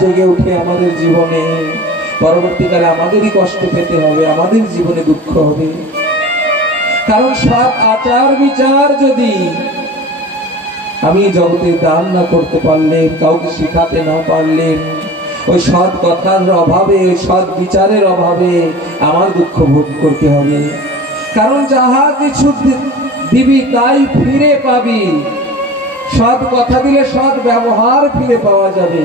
জেগে উঠে আমাদের জীবনে পরবর্তীকালে আমাদেরই কষ্ট পেতে হবে, আমাদের জীবনে দুঃখ হবে। কারণ সৎ আচার বিচার যদি আমি জগতে দান না করতে পারলেন, কাউকে শিখাতে না পারলেন, ওই সৎ কথার অভাবে, ওই সৎ বিচারের অভাবে আমার দুঃখ ভোগ করতে হবে। কারণ যাহা কিছু দিবি তাই ফিরে পাবি। সৎ কথা দিলে সৎ ব্যবহার ফিরে পাওয়া যাবে।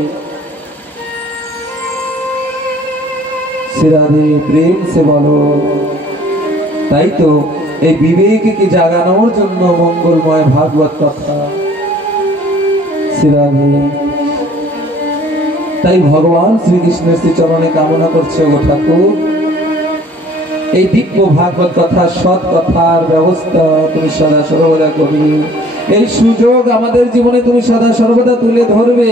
সিরাদে প্রেম সে বলো। তাই তো এই বিবেককে জাগানোর জন্য মঙ্গলময় ভাগবত কথা। সিরাদে তাই ভগবান শ্রীকৃষ্ণের শ্রীচরণে কামনা করছে, ও ঠাকুর এই দিব্য ভাগবত কথা, সৎ কথার ব্যবস্থা তুমি সদা সর্বদা করবে। এই সুযোগ আমাদের জীবনে তুমি সদা সর্বদা তুলে ধরবে।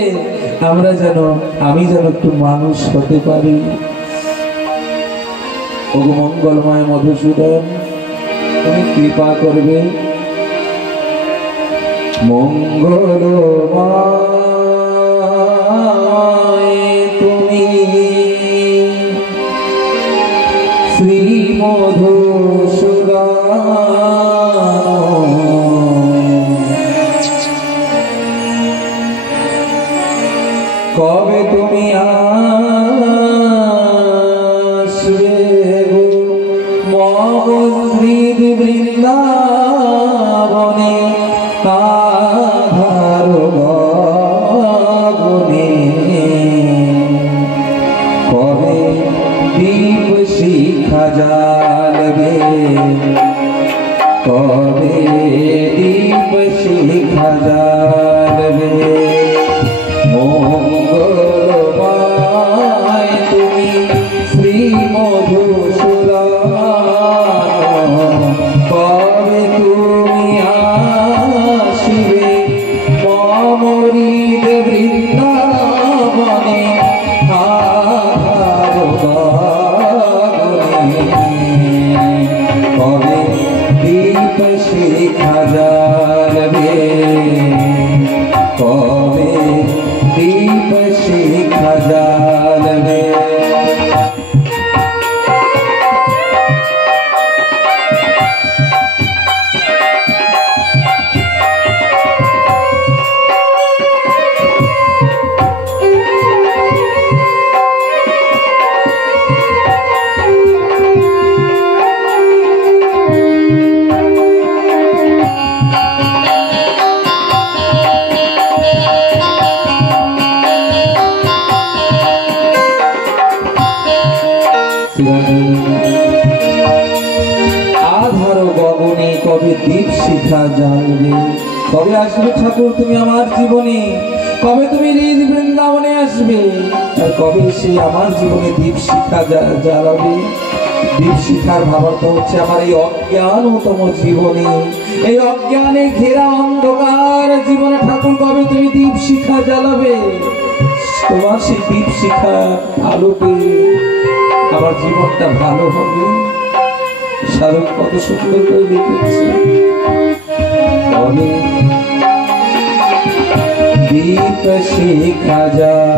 আমি যেন একটু মানুষ হতে পারি। ও মঙ্গলময় মধুসূদন, তুমি কৃপা করবে। মঙ্গলময় তুমি শ্রী মধুসূদন, কবে তুমি আসবে মমৃদ বৃন্দাবনে আধার গগনে, কবে দীপ শিখা জ্বালবে, কবে দীপ শিখা জ্বালবে। মঙ্গলময় তুমি শ্রী মধুসূদন, কবে তুমি আসিবে মমৃদ বৃন্দাবনে আধার গগনে, কবে দীপ শিখা জ্বালবে, কবে দীপ শিখা জ্বালবে। আধার গগনে কবে দীপ শিখা জ্বালবে। কবে আসবে ঠাকুর তুমি আমার জীবনে, কবে তুমি হৃদ বৃন্দাবনে আসবে, আর কবে সে আমার জীবনে দীপ শিখা জ্বালাবে। দীপ শিখার ভাবার্থ হচ্ছে আমার এই অজ্ঞানতম জীবনে, এই অজ্ঞানে ঘেরা অন্ধকার জীবনে ঠাকুর কবে তুমি দীপ শিখা জ্বালাবে। তোমার সেই দীপ শিখা আলোকে আমার জীবনটা ভালো হবে। শারদ কত সুন্দর করে লিখেছে, কবে দীপ শিখা জ্বালবে।